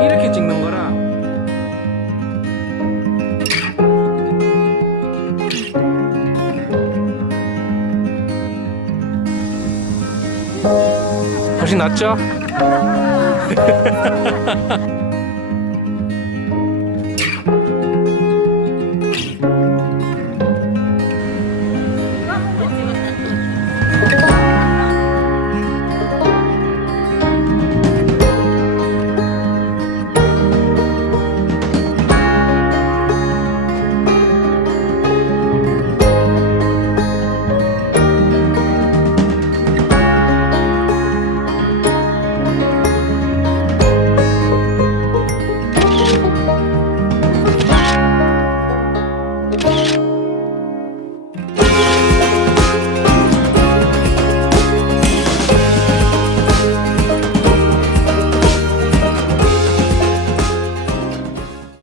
이렇게 찍는 거라 훨씬 낫죠? you.